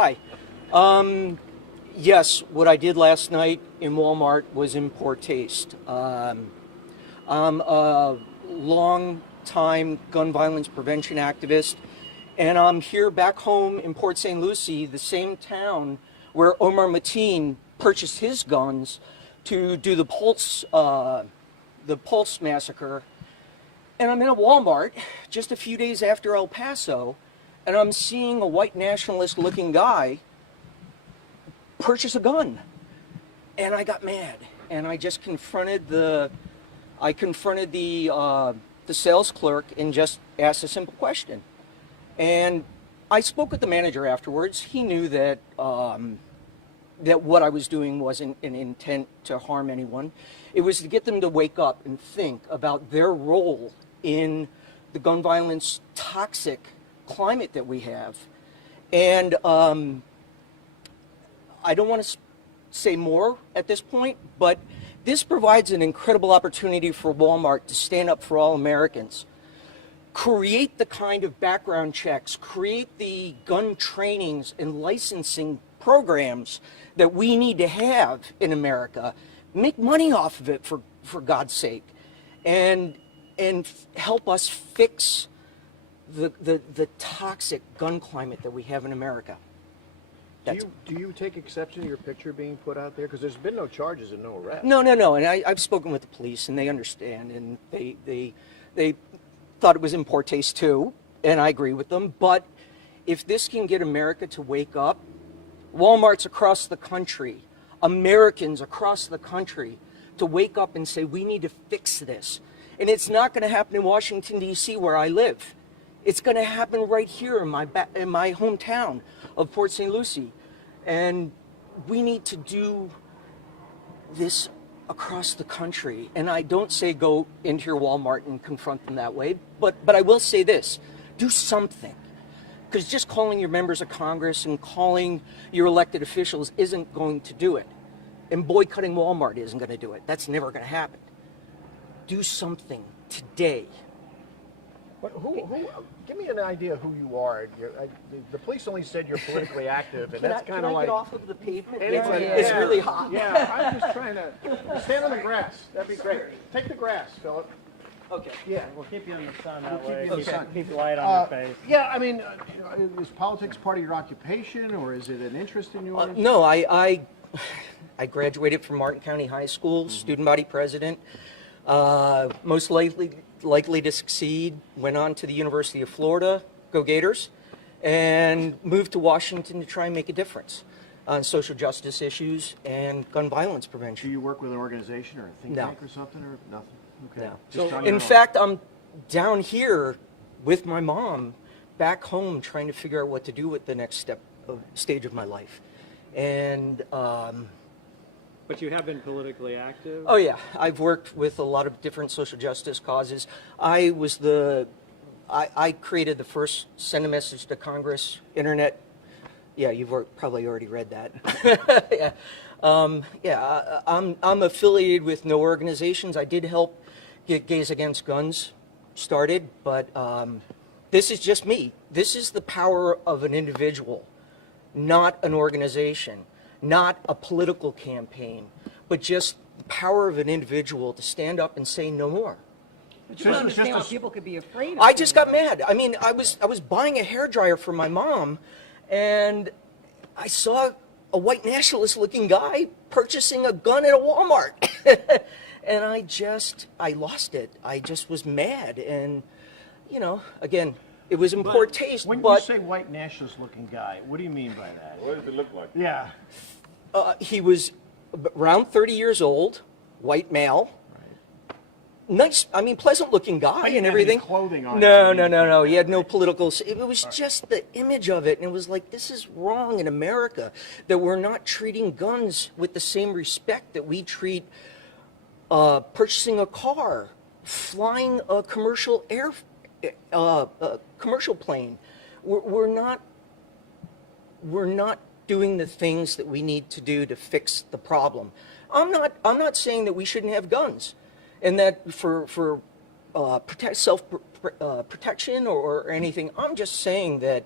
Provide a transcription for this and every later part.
Hi. Yes, what I did last night in Walmart was in poor taste. I'm a long time gun violence prevention activist, and I'm here back home in Port St. Lucie, the same town where Omar Mateen purchased his guns to do the Pulse massacre. And I'm in a Walmart just a few days after El Paso, and I'm seeing a white nationalist looking guy purchase a gun. And I got mad, and I just confronted the sales clerk and just asked a simple question. And I spoke with the manager afterwards. He knew that that what I was doing wasn't an intent to harm anyone. It was to get them to wake up and think about their role in the gun violence toxic climate that we have. And I don't want to say more at this point, but this provides an incredible opportunity for Walmart to stand up for all Americans. Create the kind of background checks, create the gun trainings and licensing programs that we need to have in America. Make money off of it, for God's sake, and help us fix the toxic gun climate that we have in America. Do you take exception to your picture being put out there? Because there's been no charges and no arrests. No. And I've spoken with the police, and they understand, and they thought it was in poor taste too, and I agree with them. But if this can get America to wake up, Walmarts across the country, Americans across the country, to wake up and say, we need to fix this. And it's not going to happen in Washington, D.C., where I live. It's going to happen right here in my hometown of Port St. Lucie. And we need to do this across the country. And I don't say go into your Walmart and confront them that way, but I will say this: do something. Because just calling your members of Congress and calling your elected officials isn't going to do it. And boycotting Walmart isn't going to do it. That's never going to happen. Do something today. But give me an idea who you are. The police only said you're politically active, and that's kind of like... Can I get off of the pavement? Anybody, It's really hot. Yeah, I'm just trying to stand on the grass. That'd be great. Take the grass, Philip. Okay. Yeah. We'll keep you in the sun that We'll way. keep you in the sun. Keep light on your face. Yeah, I mean, is politics part of your occupation, or is it an interest in yours? No, I graduated from Martin County High School, student body president. Most likely to succeed. Went on to the University of Florida, go Gators, and moved to Washington to try and make a difference on social justice issues and gun violence prevention. Do you work with an organization or a think tank or something, or nothing? Okay. No. Just on your In own. fact, I'm down here with my mom, back home, trying to figure out what to do with the next stage of my life. And But you have been politically active? oh yeah, I've worked with a lot of different social justice causes. I created the first Send a Message to Congress internet. Yeah, you've probably already read that. Yeah. I'm affiliated with no organizations. I did help get Gays Against Guns started, but this is just me. This is the power of an individual, not an organization, not a political campaign, but just the power of an individual to stand up and say no more. But you don't understand why people could be afraid of I just got saying mad. I mean, I was buying a hairdryer for my mom, and I saw a white nationalist-looking guy purchasing a gun at a Walmart, and I lost it. I just was mad, and again, it was in poor taste. When but you say white nationalist-looking guy, what do you mean by that? What does it look like? Yeah. he was around 30 years old, white male. Nice, pleasant-looking guy He didn't and have any everything. clothing on. No. He had no political. It was just the image of it, and it was like, this is wrong in America, that we're not treating guns with the same respect that we treat purchasing a car, flying a commercial commercial plane. We're not doing the things that we need to do to fix the problem. I'm not saying that we shouldn't have guns, and that for self protection or anything. I'm just saying that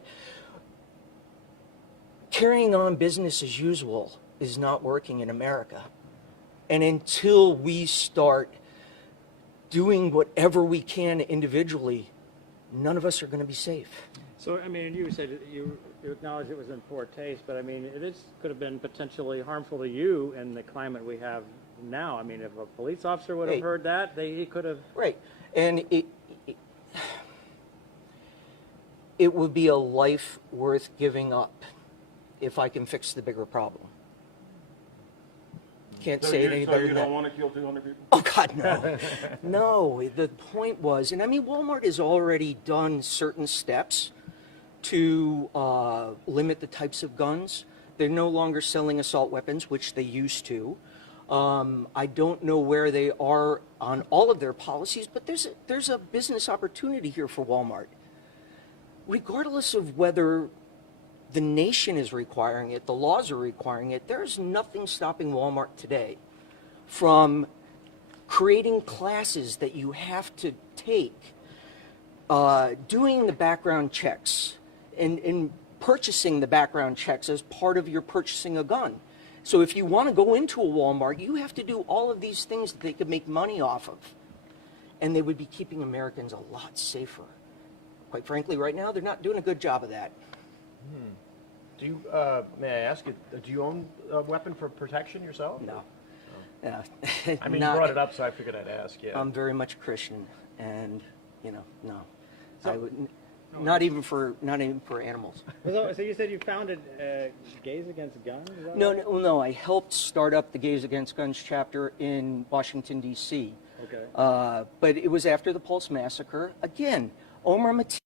carrying on business as usual is not working in America. And until we start doing whatever we can individually, none of us are going to be safe. So, I mean, you said you acknowledged it was in poor taste, but I mean, could have been potentially harmful to you in the climate we have now. I mean, if a police officer would have Hey. heard that, he could have. Right. And it would be a life worth giving up if I can fix the bigger problem. Can't say it any better than that. want to kill 200 people? Oh, God, no. No, the point was, and I mean, Walmart has already done certain steps to limit the types of guns. They're no longer selling assault weapons, which they used to. I don't know where they are on all of their policies, but there's a business opportunity here for Walmart. Regardless of whether the nation is requiring it, the laws are requiring it, there's nothing stopping Walmart today from creating classes that you have to take, doing the background checks, and purchasing the background checks as part of your purchasing a gun. So if you want to go into a Walmart, you have to do all of these things that they could make money off of. And they would be keeping Americans a lot safer. Quite frankly, right now, they're not doing a good job of that. Do you, may I ask, do you own a weapon for protection yourself? No. No. I mean, Not- you brought it up, so I figured I'd ask, yeah. I'm very much Christian, and no. I would not even for animals. So you said you founded Gays Against Guns? Is that No, right? no. I helped start up the Gays Against Guns chapter in Washington, D.C. Okay. But it was after the Pulse massacre. Again, Omar Mateen